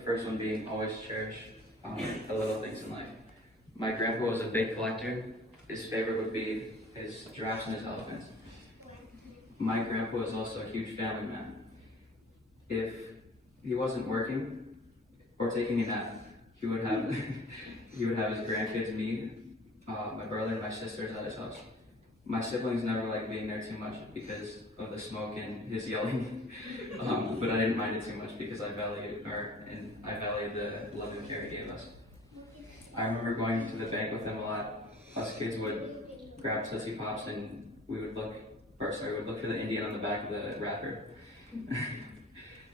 The first one being always cherish the little things in life. My grandpa was a big collector. His favorite would be his giraffes and his elephants. My grandpa was also a huge family man. If he wasn't working or taking a nap, he would have he would have his grandkids, me, my brother, and my sisters at his house. My siblings never liked being there too much because of the smoke and his yelling, but I didn't mind it too much because I valued the love and care he gave us. I remember going to the bank with him a lot. Us kids would grab Tootsie Pops and we would look for the Indian on the back of the wrapper.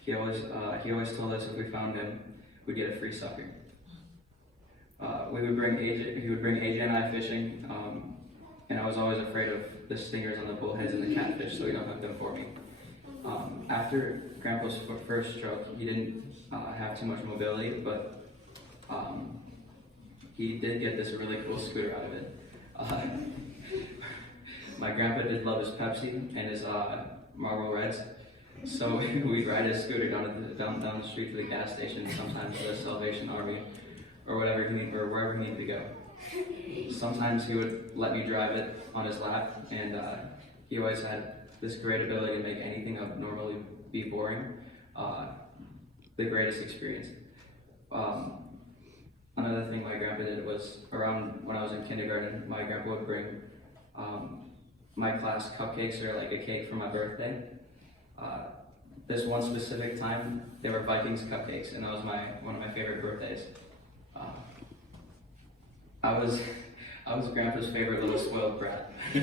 He always told us if we found him, we'd get a free sucker. He would bring AJ and I fishing, and I was always afraid of the stingers on the bullheads and the catfish, so he don't hook them for me. After Grandpa's first stroke, he didn't have too much mobility, but he did get this really cool scooter out of it. My grandpa did love his Pepsi and his Marlboro Reds, so we'd ride his scooter down the street to the gas station, sometimes to the Salvation Army, or wherever he needed to go. Sometimes he would let me drive it on his lap, and he always had this great ability to make anything that would normally be boring the greatest experience. Another thing my grandpa did was, around when I was in kindergarten, my grandpa would bring my class cupcakes, or like a cake for my birthday. This one specific time, they were Vikings cupcakes, and that was one of my favorite birthdays. I was Grandpa's favorite little spoiled brat. I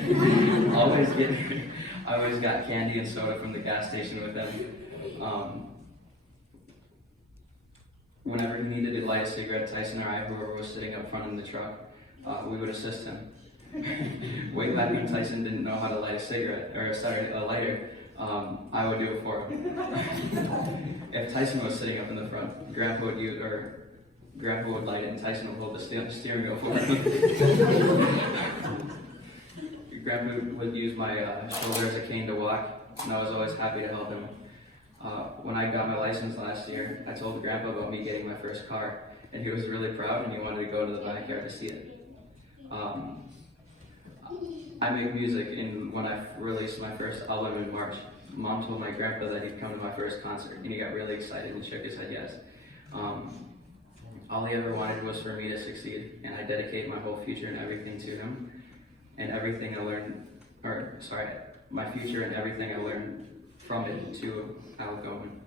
always got candy and soda from the gas station with him. Whenever he needed to light a cigarette, Tyson or I, whoever was sitting up front in the truck, we would assist him. Way back when Tyson didn't know how to light a lighter, I would do it for him. If Tyson was sitting up in the front, Grandpa would light it and Tyson would hold the steering wheel for him. Grandpa would use my shoulder as a cane to walk, and I was always happy to help him. When I got my license last year, I told Grandpa about me getting my first car, and he was really proud and he wanted to go to the backyard to see it. I make music, and when I released my first album in March, Mom told my grandpa that he'd come to my first concert, and he got really excited and shook his head yes. All he ever wanted was for me to succeed, and I dedicate my whole future and everything to him, and everything I learned, my future and everything I learned from it to Al Goman.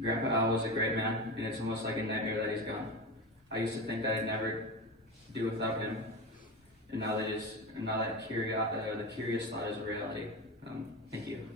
Grandpa Al was a great man, and it's almost like a nightmare that he's gone. I used to think that I'd never do without him, and now that the curious thought is a reality. Thank you.